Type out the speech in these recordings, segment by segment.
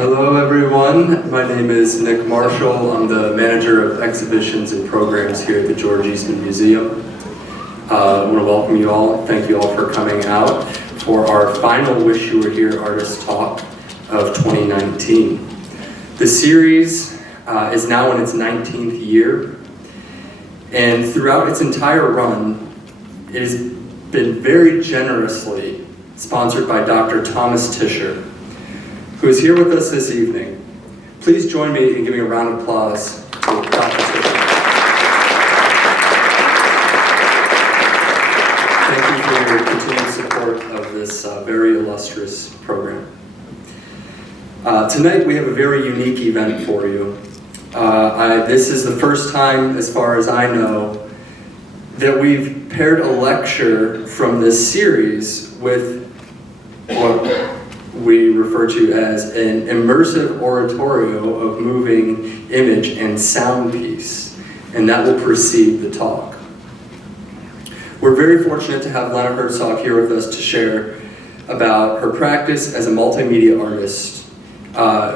Hello everyone, my name is Nick Marshall. I'm the manager of exhibitions and programs here at the George Eastman Museum. I want to welcome you all. Thank you all for coming out for our final Wish You Were Here Artist Talk of 2019. The series is now in its 19th year, and throughout its entire run, it has been very generously sponsored by Dr. Thomas Tischer, who is here with us this evening. Please join me in giving a round of applause to Dr. Tischer. Thank you for your continued support of this very illustrious program. Tonight we have a very unique event for you. This is the first time, as far as I know, that we've paired a lecture from this series with what we refer to as an immersive oratorio of moving image and sound piece, and that will precede the talk. We're very fortunate to have Lena Herzog here with us to share about her practice as a multimedia artist,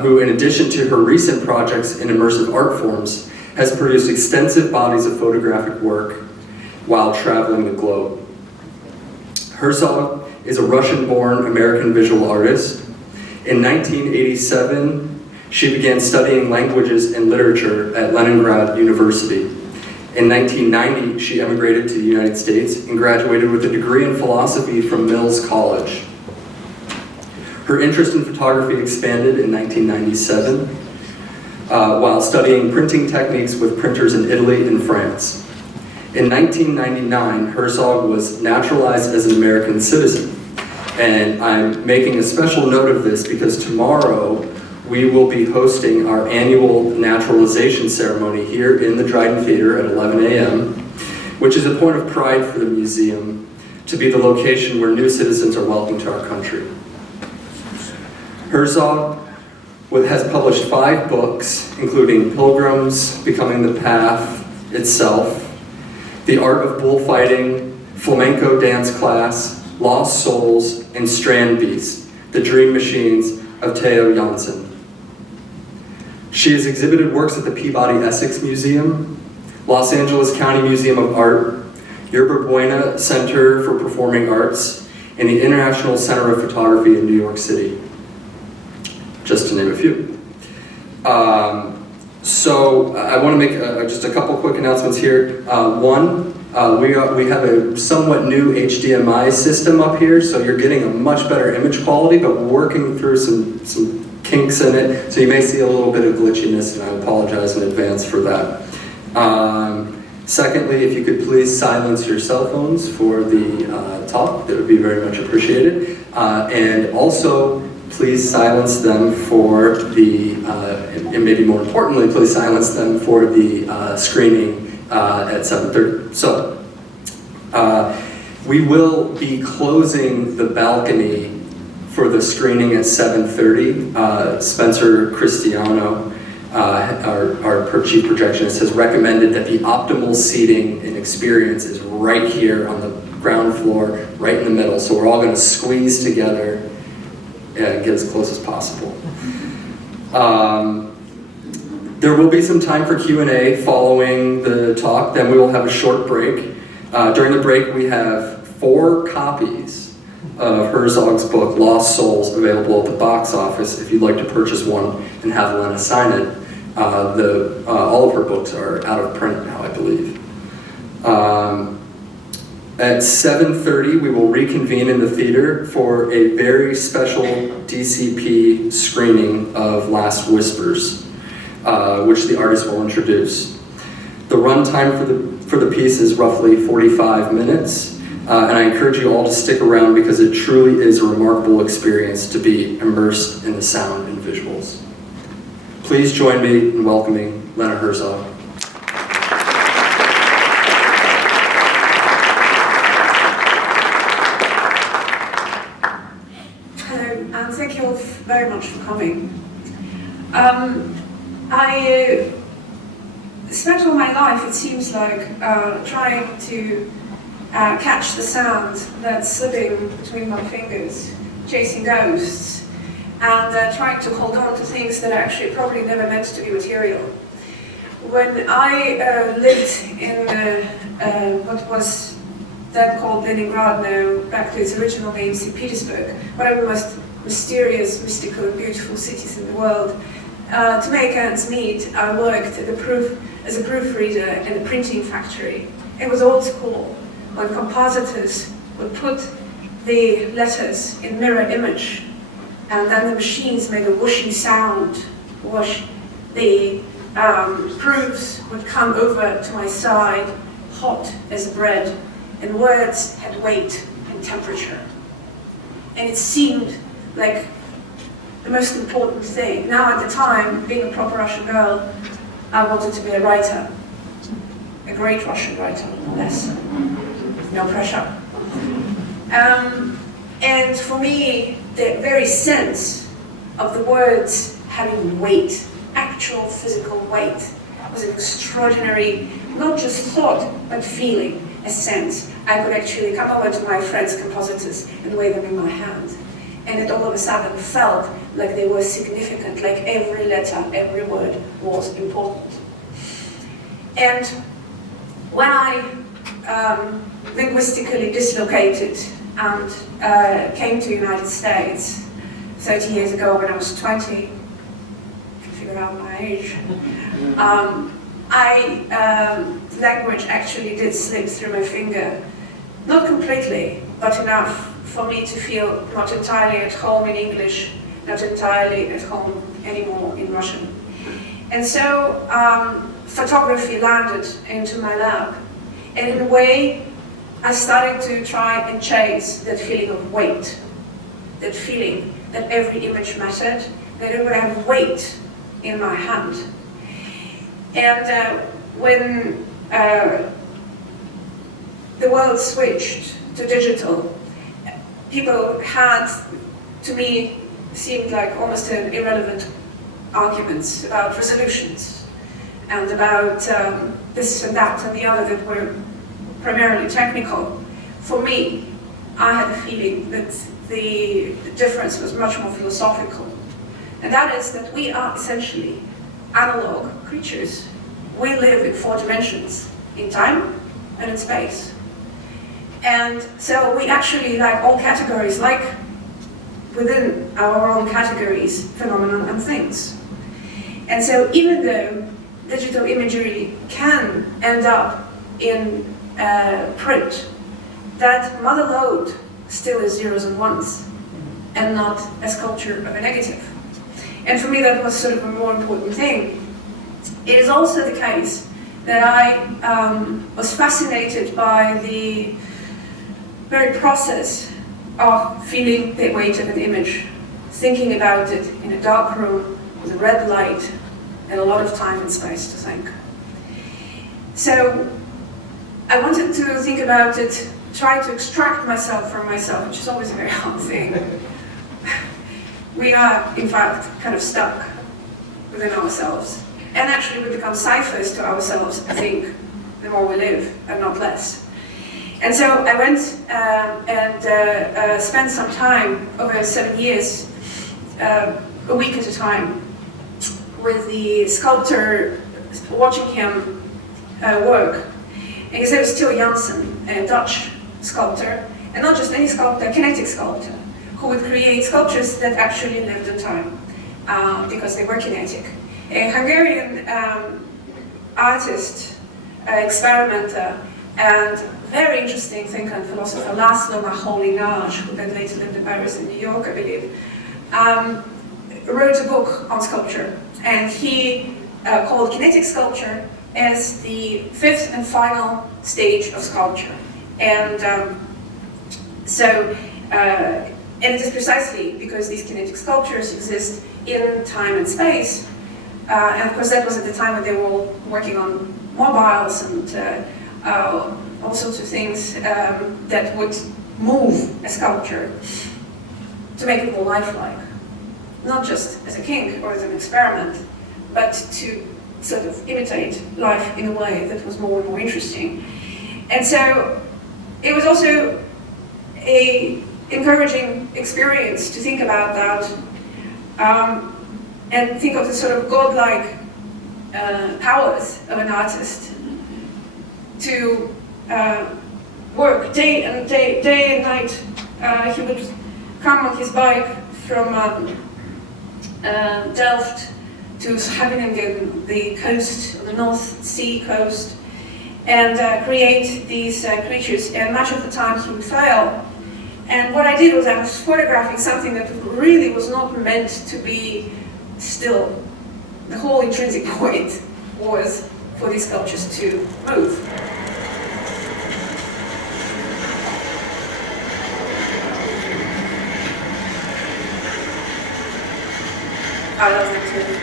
who, in addition to her recent projects in immersive art forms, has produced extensive bodies of photographic work while traveling the globe. Herzog is a Russian-born American visual artist. In 1987, she began studying languages and literature at Leningrad University. In 1990, she emigrated to the United States and graduated with a degree in philosophy from Mills College. Her interest in photography expanded in 1997 while studying printing techniques with printers in Italy and France. In 1999, Herzog was naturalized as an American citizen. And I'm making a special note of this because tomorrow we will be hosting our annual naturalization ceremony here in the Dryden Theater at 11 a.m., which is a point of pride for the museum to be the location where new citizens are welcome to our country. Herzog has published 5 books, including Pilgrims, Becoming the Path itself, The Art of Bullfighting, Flamenco Dance Class, Lost Souls, and Strand Beast, The Dream Machines of Theo Janssen. She has exhibited works at the Peabody Essex Museum, Los Angeles County Museum of Art, Yerba Buena Center for Performing Arts, and the International Center of Photography in New York City, just to name a few. So I want to make just a couple quick announcements here. One, we have a somewhat new HDMI system up here, so you're getting a much better image quality, but we're working through some kinks in it, so you may see a little bit of glitchiness, and I apologize in advance for that. Secondly, if you could please silence your cell phones for the talk, that would be very much appreciated. And also, please silence them for the, and maybe more importantly, please silence them for the screening at 7:30. So, we will be closing the balcony for the screening at 7:30. Spencer Cristiano, our chief projectionist, has recommended that the optimal seating and experience is right here on the ground floor, right in the middle. So we're all going to squeeze together and get as close as possible. There will be some time for Q&A following the talk, then we will have a short break. During the break, we have 4 copies of Herzog's book, Lost Souls, available at the box office if you'd like to purchase one and have Lena sign it. All of her books are out of print now, I believe. At 7:30, we will reconvene in the theater for a very special DCP screening of Last Whispers, which the artist will introduce. The runtime for the piece is roughly 45 minutes, and I encourage you all to stick around because it truly is a remarkable experience to be immersed in the sound and visuals. Please join me in welcoming Lena Herzog. And thank you all very much for coming. I spent all my life, it seems like, trying to catch the sound that's slipping between my fingers, chasing ghosts. and trying to hold on to things that are actually probably never meant to be material. When I lived in what was then called Leningrad, now back to its original name, St. Petersburg, one of the most mysterious, mystical, and beautiful cities in the world, to make ends meet, I worked as a proofreader in a printing factory. It was old school, when compositors would put the letters in mirror image, and then the machines made a whooshing sound, whoosh. The proofs would come over to my side, hot as bread, and words had weight and temperature. And it seemed like the most important thing. Now at the time, being a proper Russian girl, I wanted to be a writer. A great Russian writer, no less. No pressure. And for me, the very sense of the words having weight, actual physical weight, was an extraordinary, not just thought, but feeling, a sense. I could actually come over to my friends' compositors and weigh them in my hand. And it all of a sudden felt like they were significant, like every letter, every word was important. And when I linguistically dislocated and came to the United States 30 years ago when I was 20, you can figure out my age, language actually did slip through my finger. Not completely, but enough for me to feel not entirely at home in English, not entirely at home anymore in Russian. And so photography landed into my lap. And in a way, I started to try and chase that feeling of weight, that feeling that every image mattered, that it would have weight in my hand. And when the world switched to digital, people had, to me, seemed like almost an irrelevant arguments about resolutions and about this and that and the other that were primarily technical. For me, I had the feeling that the difference was much more philosophical. And that is that we are essentially analog creatures. We live in 4 dimensions, in time and in space. And so we actually, like all categories, like within our own categories, phenomenon and things. And so even though digital imagery can end up in print, that mother lode still is zeros and ones, and not a sculpture of a negative. And for me that was sort of a more important thing. It is also the case that I was fascinated by the very process of feeling the weight of an image, thinking about it in a dark room with a red light and a lot of time and space to think. So I wanted to think about it, try to extract myself from myself, which is always a very hard thing. We are, in fact, kind of stuck within ourselves. And actually we become ciphers to ourselves, I think, the more we live, and not less. And so I went and spent some time, over 7 years, a week at a time, with the sculptor, watching him work. And his name was Theo Jansen, a Dutch sculptor, and not just any sculptor, a kinetic sculptor, who would create sculptures that actually lived in time, because they were kinetic. A Hungarian artist, experimenter, and very interesting thinker and philosopher, Laszlo Moholy-Nagy, who then later lived in Paris and New York, I believe, wrote a book on sculpture, and he called kinetic sculpture as the 5th and final stage of sculpture. And and it is precisely because these kinetic sculptures exist in time and space, and of course that was at the time when they were all working on mobiles and all sorts of things that would move a sculpture to make it more lifelike. Not just as a kink or as an experiment, but to sort of imitate life in a way that was more and more interesting. And so it was also an encouraging experience to think about that and think of the sort of godlike powers of an artist to work day and night. He would come on his bike from Delft to Scheveningen, the coast, the North Sea coast, and create these creatures. And much of the time he would fail. And what I did was I was photographing something that really was not meant to be still. The whole intrinsic point was for these sculptures to move. I love them too.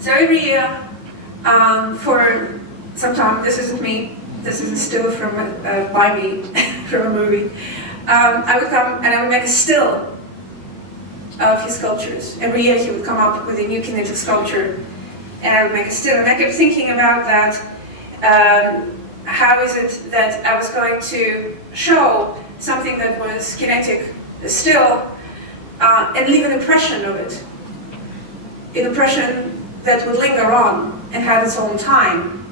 So every year, for some time, this isn't me, this is a still from by me from a movie. I would come and I would make a still of his sculptures. Every year he would come up with a new kinetic sculpture and I would make a still. And I kept thinking about that, how is it that I was going to show something that was kinetic still and leave an impression of it. An impression that would linger on and have its own time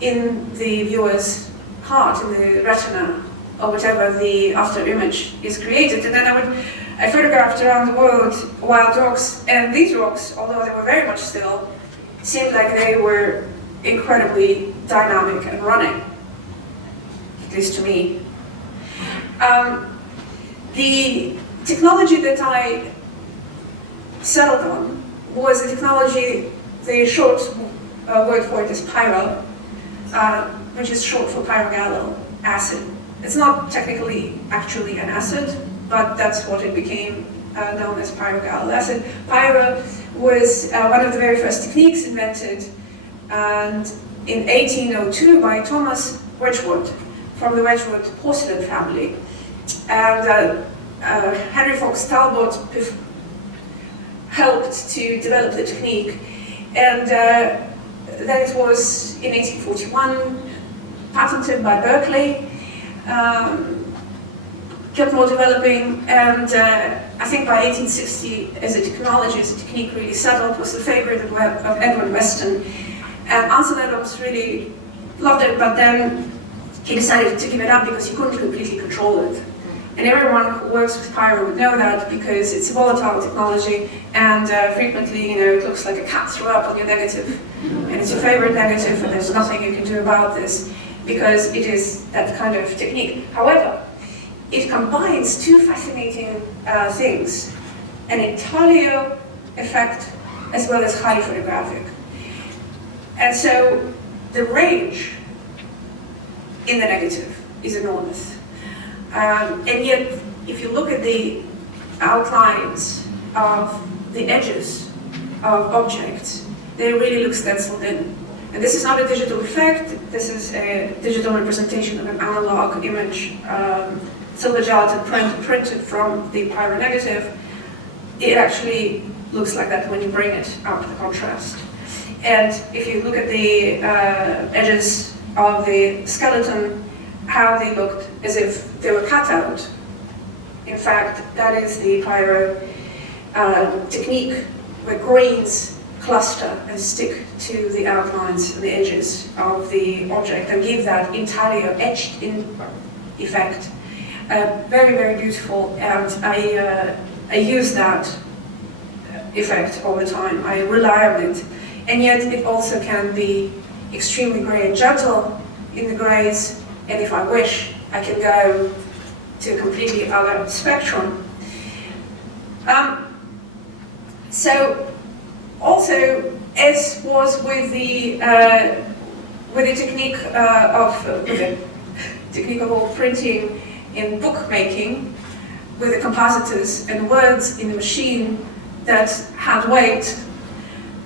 in the viewer's heart, in the retina, or whatever the after image is created. And then I photographed around the world wild rocks, and these rocks, although they were very much still, seemed like they were incredibly dynamic and running, at least to me. The technology that I settled on was a technology, the short word for it is pyro, which is short for pyrogallo acid. It's not technically actually an acid, but that's what it became known as pyrogallo acid. Pyro was one of the very first techniques invented and in 1802 by Thomas Wedgwood from the Wedgwood porcelain family. And Henry Fox Talbot helped to develop the technique. And then it was in 1841 patented by Berkeley, kept more developing, and I think by 1860, as a technology, as a technique really settled, was the favorite of Edwin Weston. And Ansel Adams really loved it, but then he decided to give it up because he couldn't completely control it. And everyone who works with pyro would know that because it's a volatile technology, and frequently, it looks like a cat threw up on your negative, and it's your favorite negative, and there's nothing you can do about this because it is that kind of technique. However, it combines two fascinating things: an intaglio effect as well as highly photographic. And so the range in the negative is enormous. And yet, if you look at the outlines of the edges of objects, they really look stenciled in. And this is not a digital effect, this is a digital representation of an analog image, silver gelatin printed from the pyro negative. It actually looks like that when you bring it up, the contrast. And if you look at the edges of the skeleton, how they looked as if they were cut out. In fact, that is the pyro technique where grains cluster and stick to the outlines and the edges of the object and give that intaglio, etched in effect. Very, very beautiful, and I use that effect all the time. I rely on it. And yet it also can be extremely grey and gentle in the greys, and if I wish, I can go to a completely other spectrum. So, also, as was with the technique of old printing in bookmaking, with the compositors and words in the machine that had weight,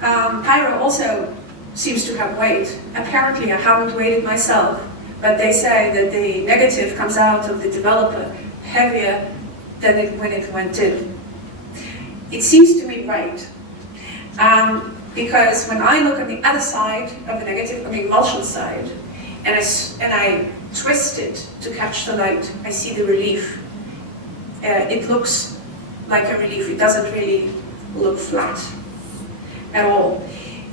pyro also seems to have weight. Apparently, I haven't weighed it myself, but they say that the negative comes out of the developer heavier than when it went in. It seems to me right, because when I look at the other side of the negative, on the emulsion side, and I twist it to catch the light, I see the relief. It looks like a relief. It doesn't really look flat at all.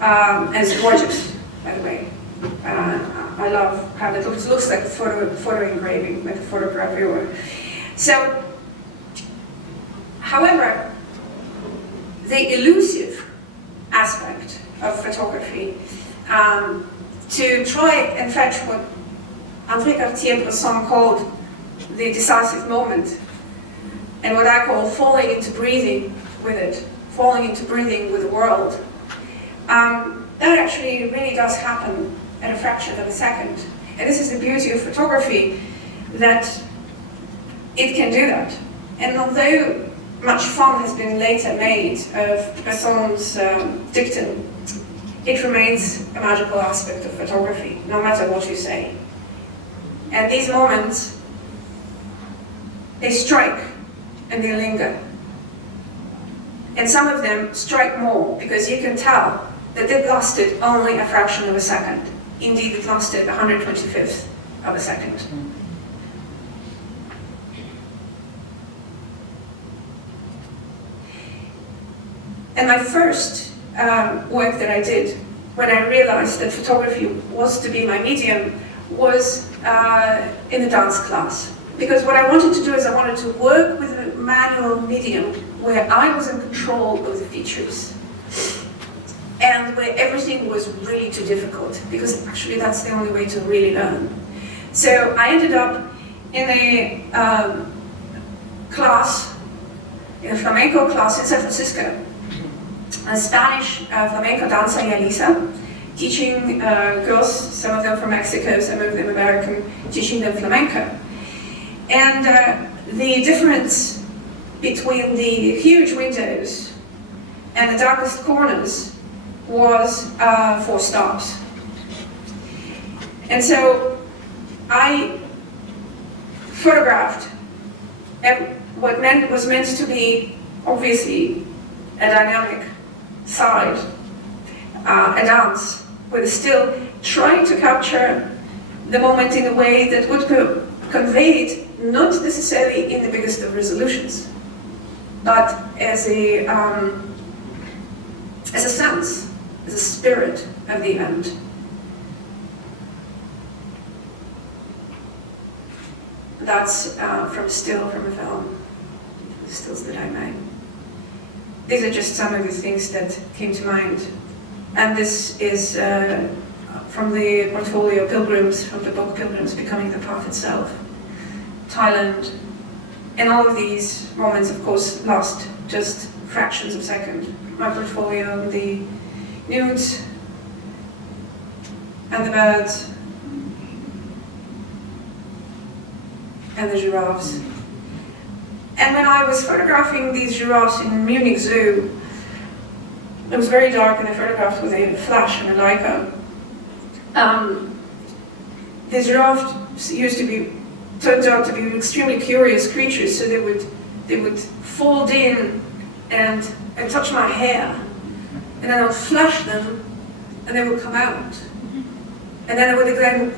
And it's gorgeous, by the way. I love how it looks. It looks like a photo engraving, like a photography. So, however, the elusive aspect of photography, to try and fetch what André Cartier-Bresson called the decisive moment, and what I call falling into breathing with it, falling into breathing with the world, that actually really does happen at a fraction of a second. And this is the beauty of photography, that it can do that. And although much fun has been later made of Bresson's dictum, it remains a magical aspect of photography, no matter what you say. And these moments, they strike and they linger. And some of them strike more, because you can tell that it lasted only a fraction of a second. Indeed, it lasted 125th of a second. And my first work that I did, when I realized that photography was to be my medium, was in a dance class. Because what I wanted to do is I wanted to work with a manual medium where I was in control of the features, and where everything was really too difficult, because actually that's the only way to really learn. So I ended up in a class, in a flamenco class in San Francisco, a Spanish flamenco dancer, Yalisa, teaching girls, some of them from Mexico, some of them American, teaching them flamenco. And the difference between the huge windows and the darkest corners was 4 stops. And so I photographed what was meant to be, obviously, a dynamic side, a dance, with still trying to capture the moment in a way that would convey it, not necessarily in the biggest of resolutions, but as a sense, as a spirit of the event. That's from a film, the stills that I made. These are just some of the things that came to mind. And this is from the portfolio Pilgrims, from the book Pilgrims Becoming the Path Itself. Thailand. And all of these moments, of course, last just fractions of a second. My portfolio, the nudes, and the birds, and the giraffes. And when I was photographing these giraffes in Munich Zoo, it was very dark, and I photographed with a flash and a Leica. The giraffes turned out to be extremely curious creatures, so they would fold in and touch my hair, and then I would flash them, and they would come out. And then I would again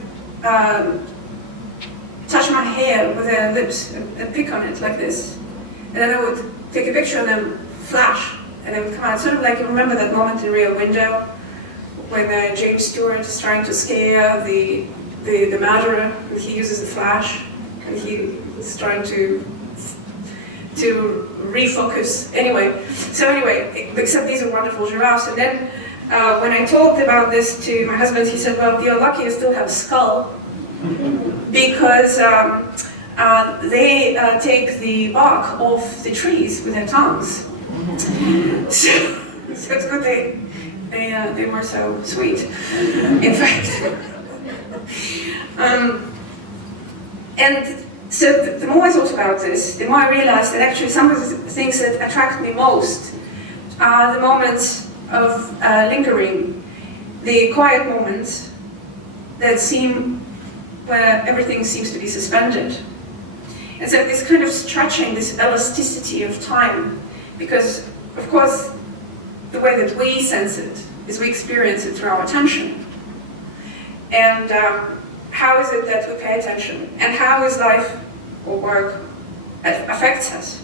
touch my hair with their lips and pick on it like this. And then I would take a picture of them, flash, and they would come out. Sort of like, you remember that moment in Rear Window when James Stewart is trying to scare the murderer, and he uses the flash, and he is trying to refocus. Anyway, except these are wonderful giraffes. And then when I talked about this to my husband, he said, well, you're lucky you still have a skull, because they take the bark off the trees with their tongues. So it's good they were so sweet, in fact. And so the more I thought about this, the more I realized that actually some of the things that attract me most are the moments of lingering, the quiet moments that seem where everything seems to be suspended. And so this kind of stretching, this elasticity of time, because of course the way that we sense it is we experience it through our attention. And how is it that we pay attention, and how is life or work affects us.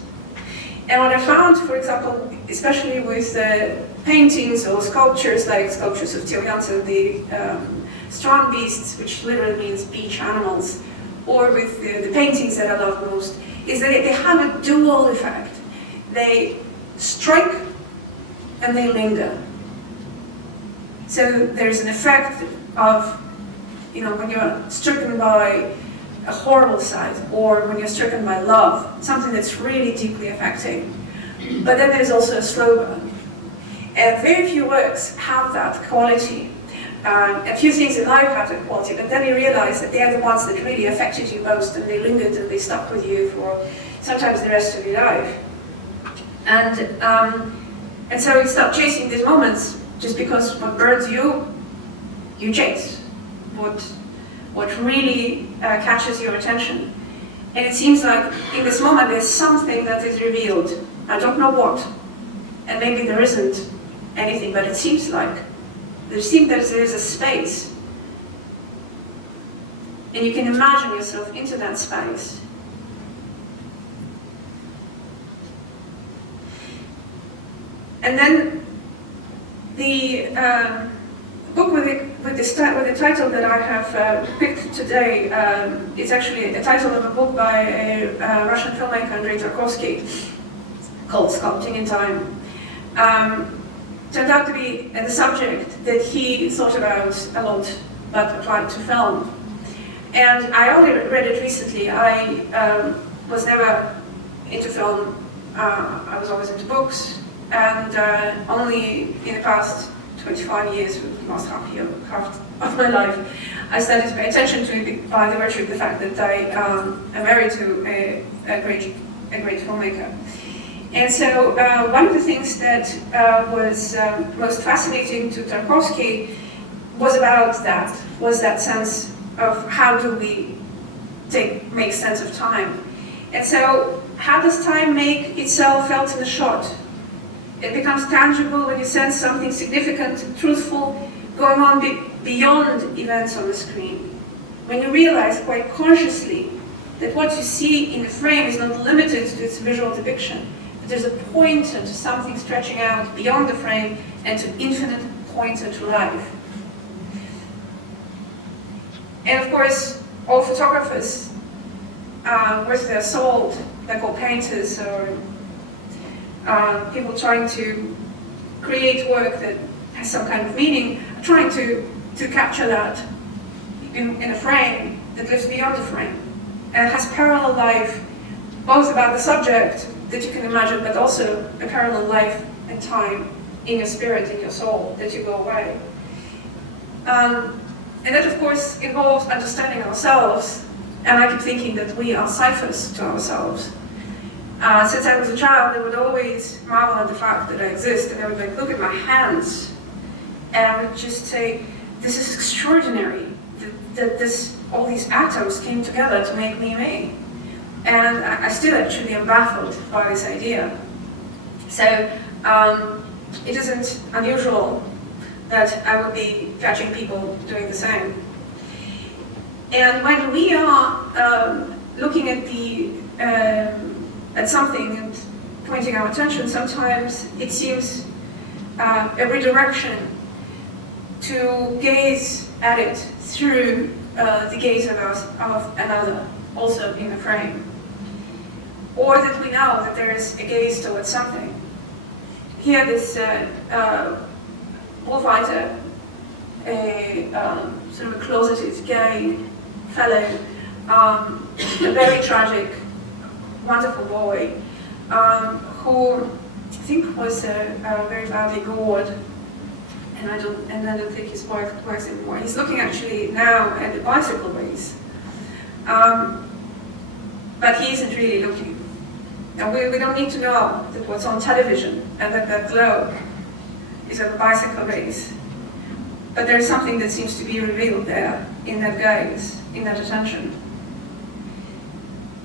And what I found, for example, especially with paintings or sculptures, like sculptures of Theo Jansen, the strong beasts, which literally means beach animals, or with the paintings that I love most, is that they have a dual effect. They strike and they linger. So there's an effect of, when you're stricken by a horrible sight, or when you're stricken by love, something that's really deeply affecting. But then there's also a slow burn. And very few works have that quality. A few things in life have that quality, but then you realize that they are the ones that really affected you most, and they lingered and they stuck with you for sometimes the rest of your life. And so you stop chasing these moments just because what burns you, you chase. What really catches your attention. And it seems like in this moment there's something that is revealed. I don't know what. And maybe there isn't anything, but it seems like there is a space. And you can imagine yourself into that space. And then the book with the title that I have picked today is actually the title of a book by a Russian filmmaker, Andrei Tarkovsky, called Sculpting in Time. Turned out to be the subject that he thought about a lot, but applied to film. And I only read it recently. I was never into film. I was always into books. And only in the past 25 years, the last half of my life, I started to pay attention to it by the virtue of the fact that I am married to a great filmmaker. And so one of the things that was most fascinating to Tarkovsky was that sense of how do we make sense of time. And so how does time make itself felt in a shot? It becomes tangible when you sense something significant, truthful, going on beyond events on the screen. When you realize quite consciously that what you see in the frame is not limited to its visual depiction, but there's a pointer to something stretching out beyond the frame and to infinite pointer to life. And of course, all photographers, with their soul, they're called painters or people trying to create work that has some kind of meaning, are trying to capture that in a frame that lives beyond the frame and has parallel life, both about the subject that you can imagine, but also a parallel life and time in your spirit, in your soul, that you go away. And that, of course, involves understanding ourselves, and I keep thinking that we are ciphers to ourselves. Since I was a child, I would always marvel at the fact that I exist, and I would look at my hands, and I would just say, this is extraordinary, that all these atoms came together to make me. And I still actually am baffled by this idea. So it isn't unusual that I would be catching people doing the same. And when we are looking at something and pointing our attention, sometimes it seems a redirection to gaze at it through the gaze of another, also in the frame. Or that we know that there is a gaze towards something. Here, this bullfighter, a sort of a closeted gay fellow, a very tragic, wonderful boy, who I think was very badly gored, and I don't think his work works anymore. He's looking actually now at the bicycle race, but he isn't really looking. And we don't need to know that what's on television and that glow is of a bicycle race. But there's something that seems to be revealed there in that gaze, in that attention.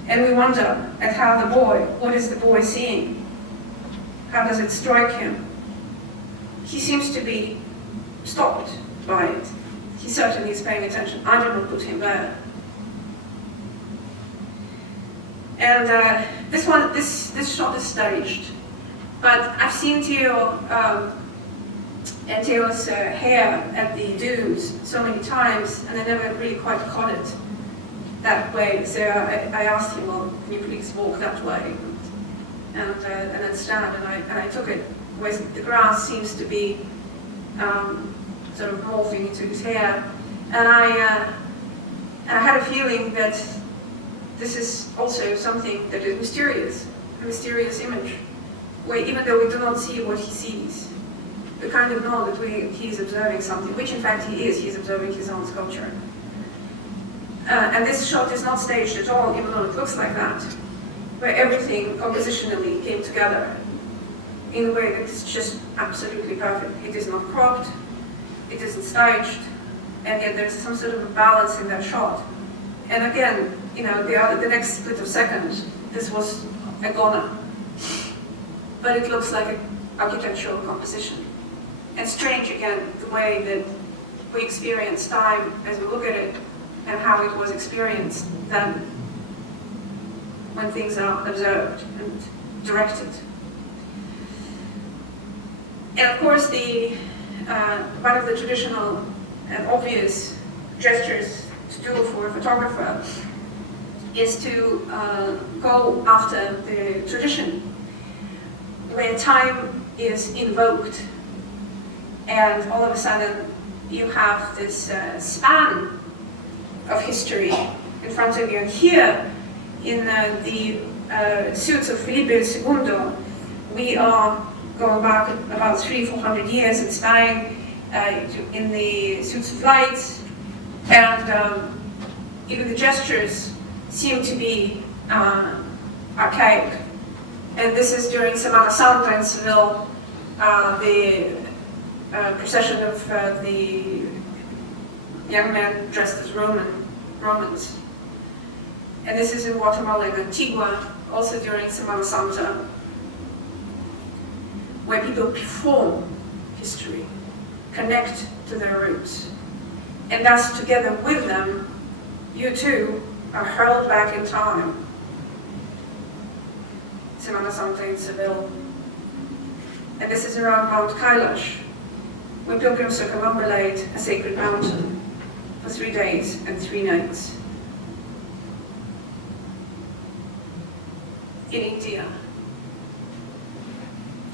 And we wonder at how what is the boy seeing? How does it strike him? He seems to be stopped by it. he certainly is paying attention. I did not put him there. And this shot is staged, but I've seen Theo's hair at the dunes so many times, and I never really quite caught it that way. So I asked him, well, can you please walk that way? And then stand, and I took it where the grass seems to be sort of morphing into his hair. And I had a feeling that this is also something that is mysterious, a mysterious image, where even though we do not see what he sees, we kind of know that he's observing something, which in fact he is. He's observing his own sculpture. And this shot is not staged at all, even though it looks like that, where everything compositionally came together in a way that is just absolutely perfect. It is not cropped, it isn't staged, and yet there's some sort of a balance in that shot. And again, you know, the next split of seconds, this was a goner. But it looks like an architectural composition. And strange, again, the way that we experience time as we look at it, and how it was experienced then when things are observed and directed. And of course, one of the traditional and obvious gestures to do for a photographer is to go after the tradition where time is invoked, and all of a sudden you have this span of history in front of you. And here, in the suits of Felipe II, we are going back about 300-400 years in Spain, in the suits of lights, and even the gestures seem to be archaic. And this is during Semana Santa in Seville, the procession of the young men dressed as Romans. And this is in Guatemala and Antigua, also during Semana Santa, where people perform history, connect to their roots. And thus, together with them, you too are hurled back in time. Semana Santa in Seville. And this is around Mount Kailash, where pilgrims circumambulate a sacred mountain for 3 days and 3 nights. In India,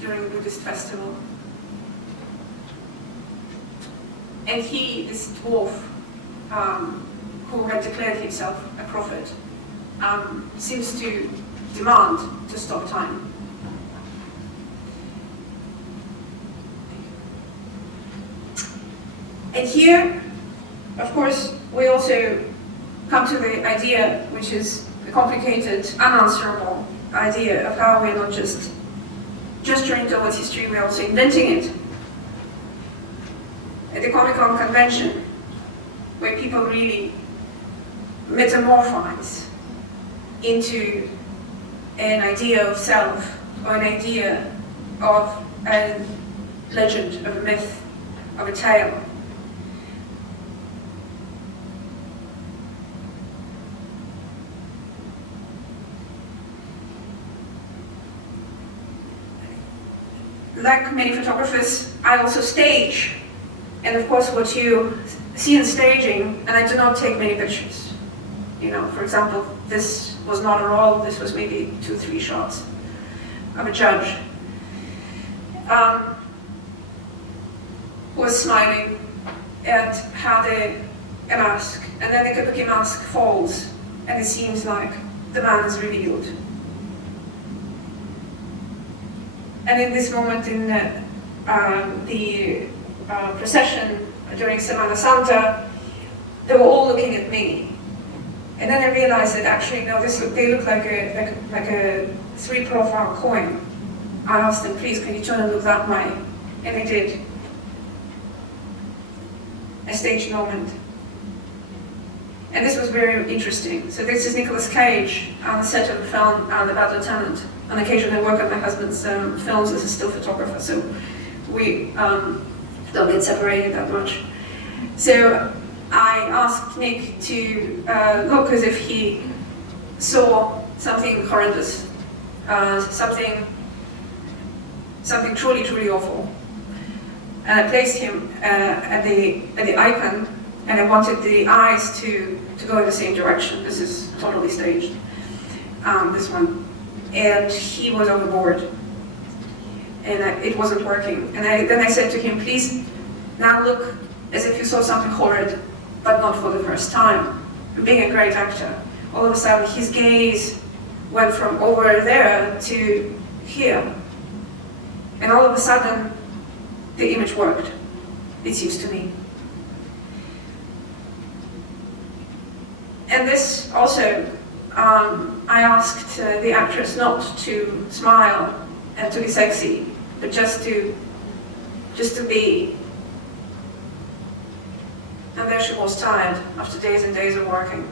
during a Buddhist festival. And he, this dwarf, who had declared himself a prophet, seems to demand to stop time. And here, of course, we also come to the idea, which is the complicated, unanswerable idea of how we're not just gesturing towards history, we're also inventing it. At the Comic-Con convention, where people really metamorphose into an idea of self, or an idea of a legend, of a myth, of a tale. Like many photographers, I also stage. And of course, what you see in staging, and I do not take many pictures. You know, for example, this was not a roll, this was maybe 2-3 shots of a judge who was smiling and had a mask, and then the kabuki mask falls, and it seems like the man is revealed. And in this moment in the procession during Semana Santa, they were all looking at me. And then I realized that actually, no, they look like a 3-profile coin. I asked them, please, can you turn and look that way? And they did. A staged moment. And this was very interesting. So this is Nicolas Cage on the set of the film The Bad Lieutenant. On occasion I work on my husband's films as a still photographer, so we don't get separated that much. So I asked Nick to look as if he saw something horrendous, something truly, truly awful. And I placed him at the icon, and I wanted the eyes to go in the same direction. This is totally staged, this one. And he was overboard, and it wasn't working. And then I said to him, please, now look as if you saw something horrid, but not for the first time. Being a great actor, all of a sudden his gaze went from over there to here. And all of a sudden, the image worked, it seems to me. And this also, I asked the actress not to smile and to be sexy, but just to be. And there she was, tired after days and days of working.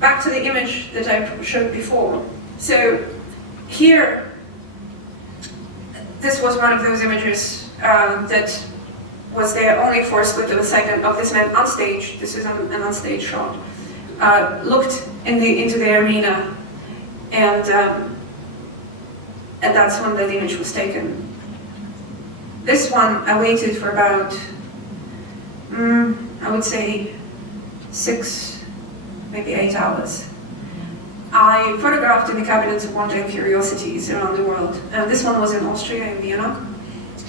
Back to the image that I showed before. So here, this was one of those images that was there only for a split of a second of this man on stage. This is an on-stage shot. Looked into the arena, and that's when that image was taken. This one I waited for about, I would say, 6, maybe 8 hours. I photographed in the cabinets of wonder and curiosities around the world. And this one was in Austria, in Vienna.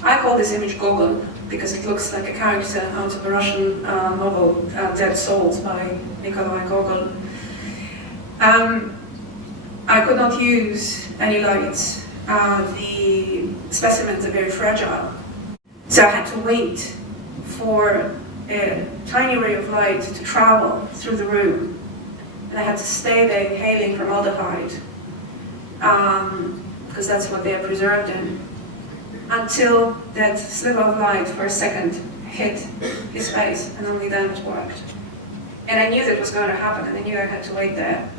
I call this image Gogol because it looks like a character out of a Russian novel, Dead Souls by Nikolai Gogol. I could not use any lights. The specimens are very fragile. So I had to wait for a tiny ray of light to travel through the room. And I had to stay there inhaling formaldehyde, because that's what they're preserved in, until that sliver of light for a second hit his face, and only then it worked. And I knew that was going to happen, and I knew I had to wait there.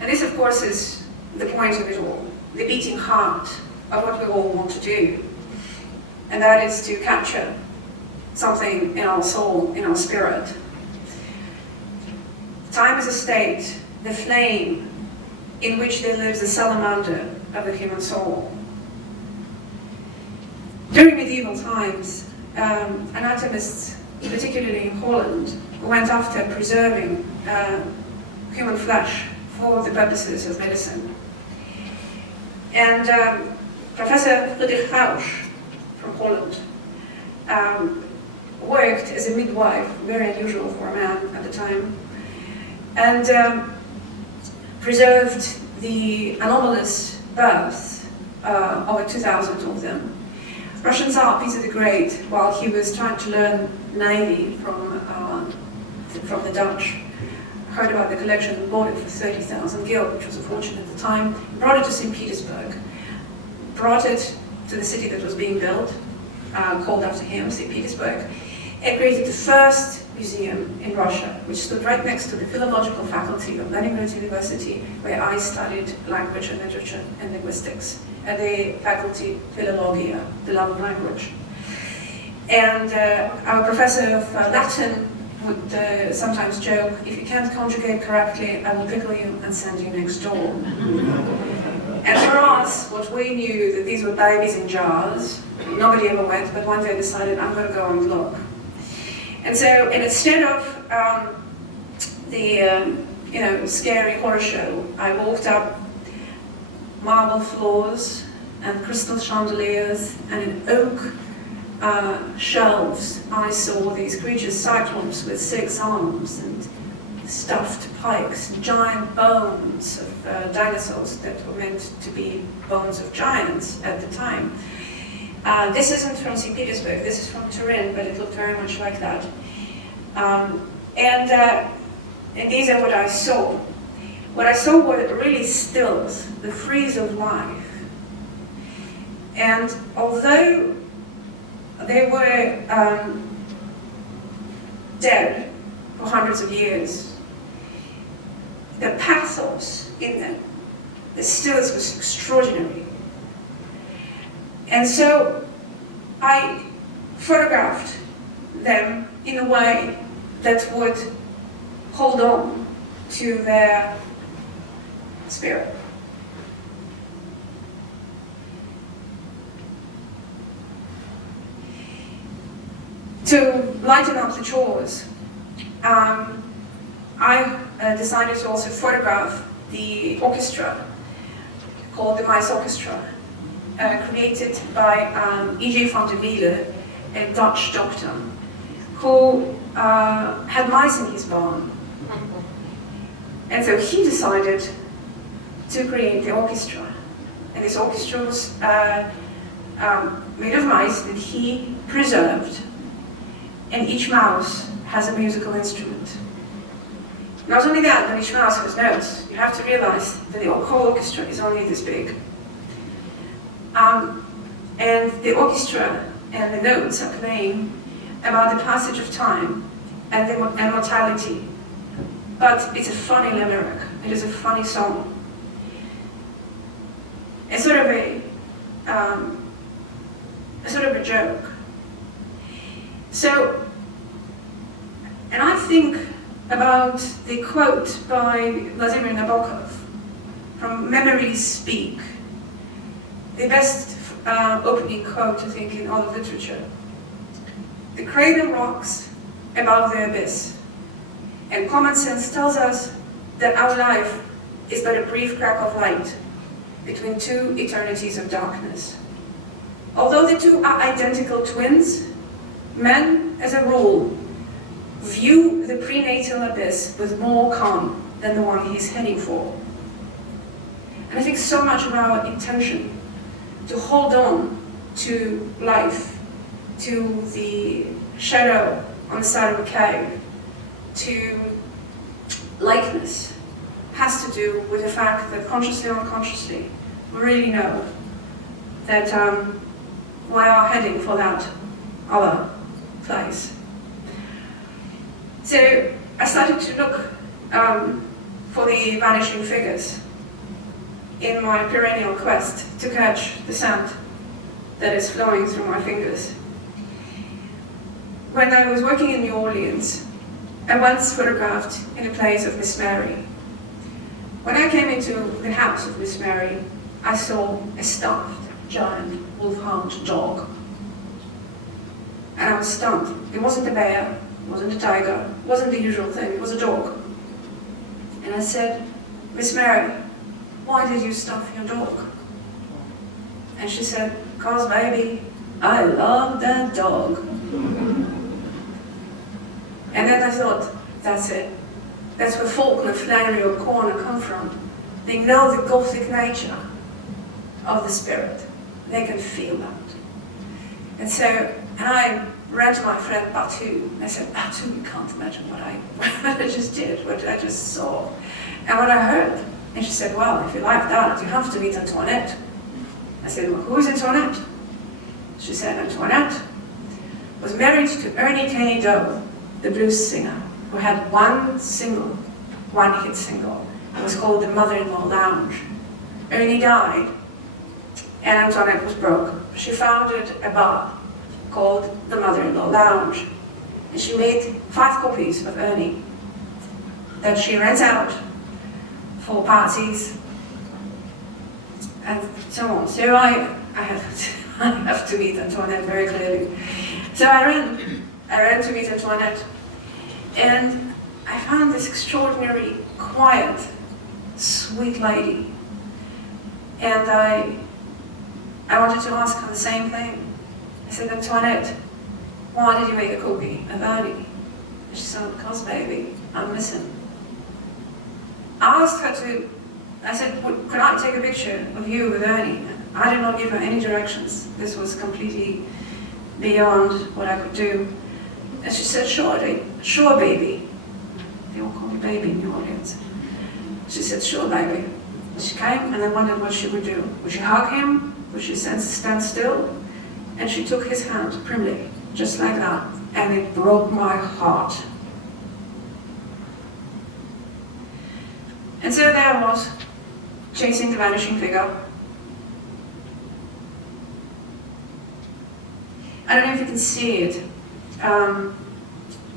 And this, of course, is the point of it all, the beating heart of what we all want to do. And that is to capture something in our soul, in our spirit. Time is a state, the flame in which there lives the salamander of the human soul. During medieval times, anatomists, particularly in Holland, went after preserving human flesh for the purposes of medicine. And Professor Friedrich Rausch from Holland worked as a midwife, very unusual for a man at the time, and preserved the anomalous births, over 2,000 of them. Russian Tsar Peter the Great, while he was trying to learn Navy from the Dutch, heard about the collection and bought it for 30,000 gil, which was a fortune at the time, brought it to St. Petersburg, brought it to the city that was being built, called after him, St. Petersburg, and created the first museum in Russia, which stood right next to the philological faculty of Leningrad University, where I studied language and literature and linguistics, at the faculty Philologia, the love of language. And our professor of Latin would sometimes joke, if you can't conjugate correctly, I will pickle you and send you next door. And for us, what we knew that these were babies in jars, nobody ever went, but one day decided, I'm going to go and look. And so, and instead of the scary horror show, I walked up marble floors and crystal chandeliers and in oak shelves. I saw these creatures, cyclops with 6 arms and stuffed pikes, giant bones of dinosaurs that were meant to be bones of giants at the time. This isn't from St. Petersburg, this is from Turin, but it looked very much like that. And these are what I saw. What I saw were really stills, the freeze of life. And although they were dead, for hundreds of years. The pathos in them, the stills was extraordinary. And so I photographed them in a way that would hold on to their spirit. To lighten up the chores, I decided to also photograph the orchestra called the Mice Orchestra, created by E.J. van der Wiele, a Dutch doctor, who had mice in his barn. And so he decided to create the orchestra. And this orchestra was made of mice that he preserved, and each mouse has a musical instrument. Not only that, but each mouse has notes. You have to realize that the whole orchestra is only this big. And the orchestra and the notes are playing about the passage of time and mortality. But it's a funny limerick. It is a funny song. It's sort of a joke. So, and I think about the quote by Vladimir Nabokov from Memories Speak, the best opening quote, I think, in all of literature. The cradle rocks above the abyss, and common sense tells us that our life is but a brief crack of light between two eternities of darkness. Although the two are identical twins, men, as a rule, view the prenatal abyss with more calm than the one he's heading for. And I think so much of our intention to hold on to life, to the shadow on the side of a cave, to likeness, has to do with the fact that consciously or unconsciously, we really know that we are heading for that other place. So I started to look for the vanishing figures in my perennial quest to catch the sand that is flowing through my fingers. When I was working in New Orleans, I once photographed in a place of Miss Mary. When I came into the house of Miss Mary, I saw a stuffed giant wolfhound dog. And I was stunned. It wasn't a bear, it wasn't a tiger, it wasn't the usual thing, it was a dog. And I said, Miss Mary, why did you stuff your dog? And she said, 'Cause baby, I love that dog. And then I thought, that's it. That's where Faulkner, Flannery, or Corner come from. They know the Gothic nature of the spirit. They can feel that. And so, and I ran to my friend Batu. I said, Batu, you can't imagine what I just did, what I just saw, and what I heard. And she said, well, if you like that, you have to meet Antoinette. I said, well, who is Antoinette? She said, Antoinette was married to Ernie Kenny Doe, the blues singer, who had one hit single. It was called The Mother-in-Law Lounge. Ernie died, and Antoinette was broke. She founded a bar called The Mother-in-Law Lounge, and she made 5 copies of Ernie that she rents out for parties and so on. So I have to meet Antoinette very clearly. So I ran to meet Antoinette, and I found this extraordinary, quiet, sweet lady. And I wanted to ask her the same thing. I said, Antoinette, why did you make a copy of Ernie? And she said, because baby, I'm missing. I asked her I said, could I take a picture of you with Ernie? I did not give her any directions. This was completely beyond what I could do. And she said, sure baby. They all call me baby in New Orleans. She said, sure baby. She came, and I wondered what she would do. Would she hug him? Would she stand still? And she took his hand primly, just like that, and it broke my heart. And so there I was, chasing the vanishing figure. I don't know if you can see it.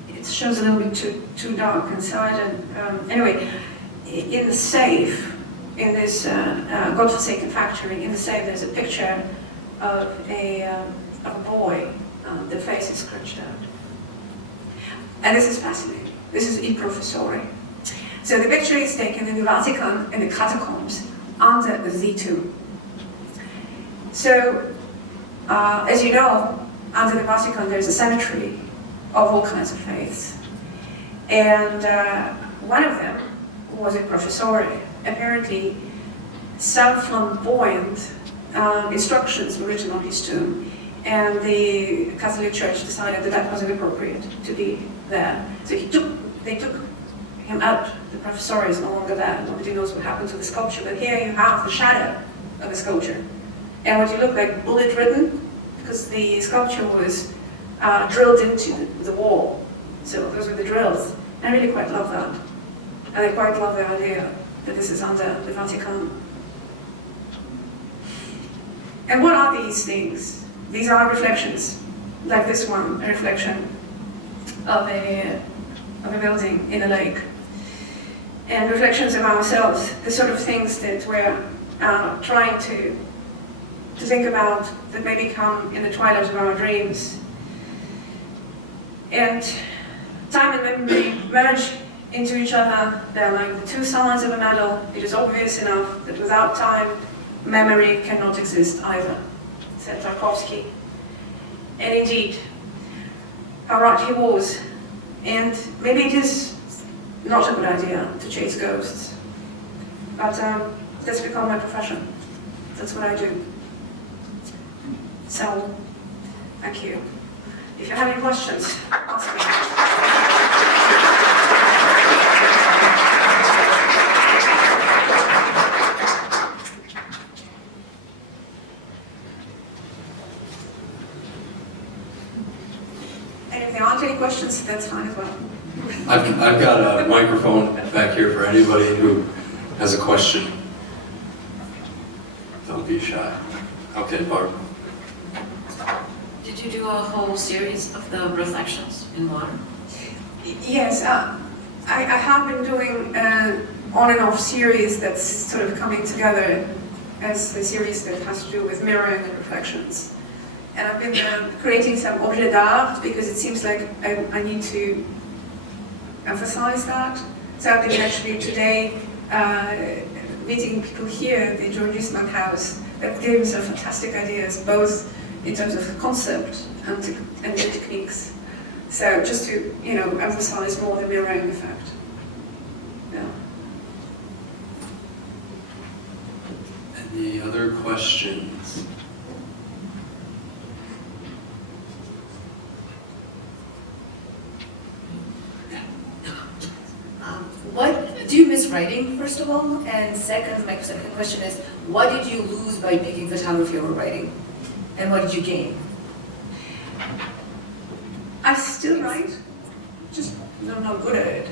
It shows a little bit too dark inside. And anyway, in the safe, in this godforsaken factory, in the safe there's a picture of a boy. The face is scratched out. And this is fascinating. This is I professori. So the picture is taken in the Vatican, in the catacombs, under the tomb. So, as you know, under the Vatican there's a cemetery of all kinds of faiths. And one of them was a professori. Apparently, some flamboyant instructions were written on his tomb, and the Catholic Church decided that that wasn't appropriate to be there. So they took him out. The professori is no longer there. Nobody knows what happened to the sculpture, but here you have the shadow of the sculpture. And what you look like bullet-ridden, because the sculpture was drilled into the wall. So those were the drills. I really quite love that. And I quite love the idea that this is under the Vatican. And what are these things? These are reflections, like this one, a reflection of a building in a lake. And reflections of ourselves, the sort of things that we're trying to think about that maybe come in the twilight of our dreams. And time and memory merge into each other. They're like the two sides of a medal. It is obvious enough that without time, memory cannot exist either, said Tarkovsky. And indeed, how right he was. And maybe it is not a good idea to chase ghosts. But that's become my profession. That's what I do. So, thank you. If you have any questions, ask me. And if there aren't any questions, that's fine as well. I've got a microphone back here for anybody who has a question. Don't be shy. Okay, Barb. Did you do a whole series of the reflections in water? Yes, I have been doing an on and off series that's sort of coming together as a series that has to do with mirroring and reflections. And I've been creating some objets d'art because it seems like I need to emphasize that. So I've been actually today meeting people here at the George Eastman House that gave me some fantastic ideas, both in terms of concept and the techniques. So just to, emphasize more the mirroring effect. Yeah. Any other questions? What do you miss writing, first of all? And second, my second question is, what did you lose by picking photography over writing? And what did you gain? I still write, just I'm not good at it.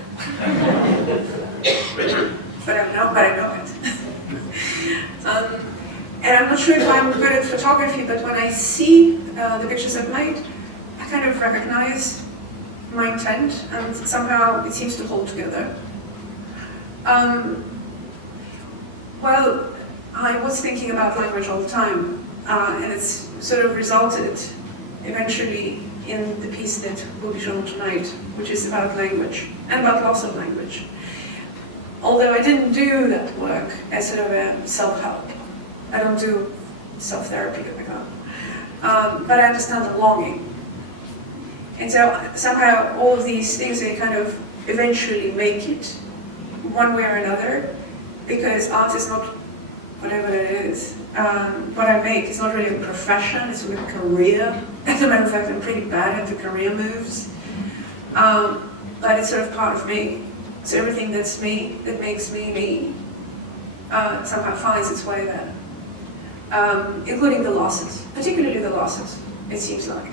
but I know it. And I'm not sure if I'm good at photography, but when I see the pictures I've made, I kind of recognize my intent, and somehow it seems to hold together. Well, I was thinking about language all the time, and it's sort of resulted eventually in the piece that will be shown tonight, which is about language, and about loss of language. Although I didn't do that work as sort of a self-help. I don't do self-therapy like that. But I understand the longing. And so somehow all of these things, they kind of eventually make it one way or another, because art is not whatever it is. What I make is not really a profession, it's really a career. As a matter of fact, I'm pretty bad at the career moves. But it's sort of part of me. So everything that's me, that makes me me, somehow finds its way there. Including the losses, particularly the losses, it seems like.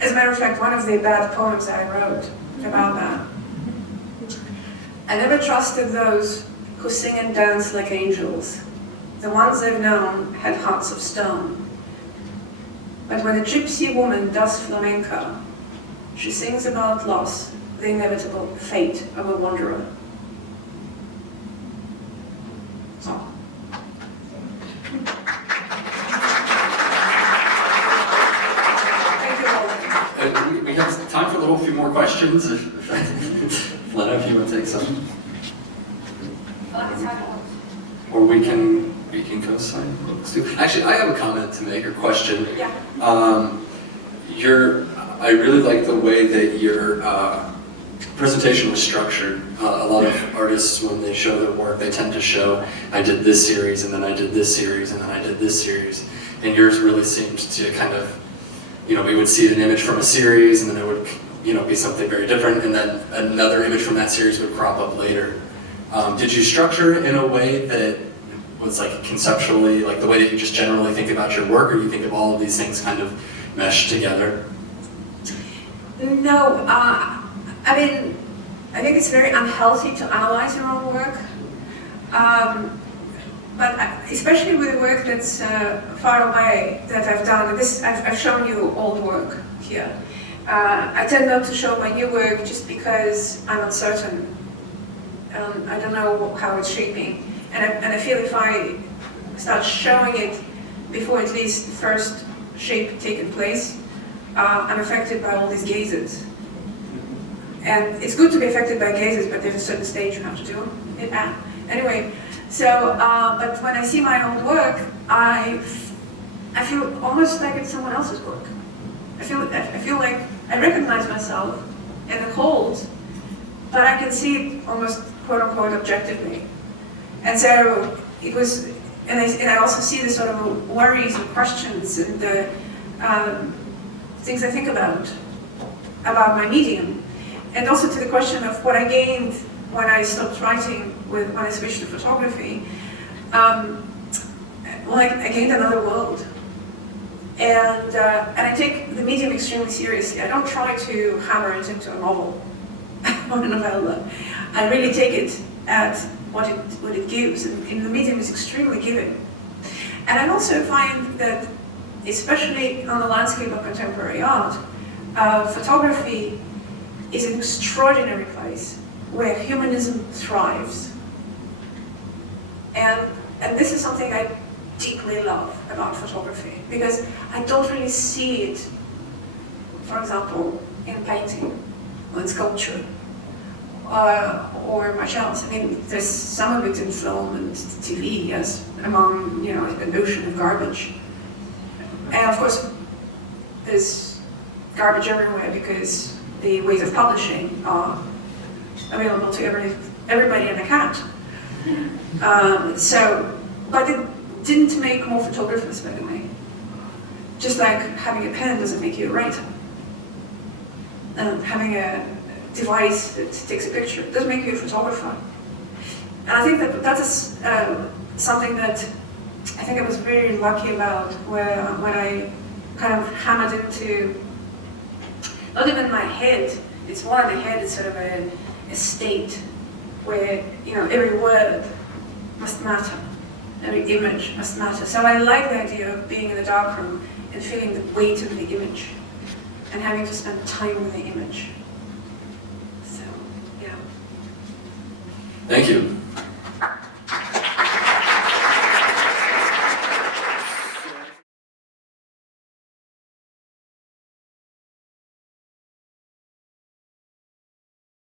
As a matter of fact, one of the bad poems I wrote about that I never trusted those who sing and dance like angels. The ones they've known had hearts of stone. But when a gypsy woman does flamenco, she sings about loss, the inevitable fate of a wanderer. So. Thank you all. We have time for a few more questions. If Lena, if you want to take some. Or we can co-sign. Actually, I have a comment to make, or question. Yeah. I really like the way that your presentation was structured. A lot of artists, when they show their work, they tend to show, I did this series, and then I did this series, and then I did this series. And yours really seemed to kind of, we would see an image from a series, and then it would, be something very different, and then another image from that series would crop up later. Did you structure it in a way that was like conceptually, like the way that you just generally think about your work, or you think of all of these things kind of meshed together? No, I think it's very unhealthy to analyze your own work. But especially with work that's far away that I've done, I've shown you old work here. I tend not to show my new work just because I'm uncertain. I don't know how it's shaping. And I feel if I start showing it before at least the first shape taken place, I'm affected by all these gazes. And it's good to be affected by gazes, but there's a certain stage you have to do it at. Anyway, so, but when I see my own work, I feel almost like it's someone else's work. I feel like I recognize myself in the cold, but I can see it almost quote-unquote objectively. And so it was, and I also see the sort of worries and questions and the things I think about my medium. And also to the question of what I gained when I stopped writing, when I switched to photography. I gained another world. And I take the medium extremely seriously. I don't try to hammer it into a novel or a novella. I really take it at what it gives, and the medium is extremely giving. And I also find that, especially on the landscape of contemporary art, photography is an extraordinary place where humanism thrives. And this is something I deeply love about photography, because I don't really see it, for example, in painting or in sculpture. Or much else. I mean, there's some of it in film and TV, yes, among, an ocean of garbage. And of course, there's garbage everywhere because the ways of publishing are available to everybody and a cat. But it didn't make more photographers, by the way. Just like having a pen doesn't make you a writer. Having a device that takes a picture doesn't make you a photographer. And I think that is something that I think I was very lucky about, when I kind of hammered into, not even my head, it's more in the head, it's sort of a state where, every word must matter, every image must matter. So I like the idea of being in the darkroom and feeling the weight of the image and having to spend time with the image. So, yeah. Thank you.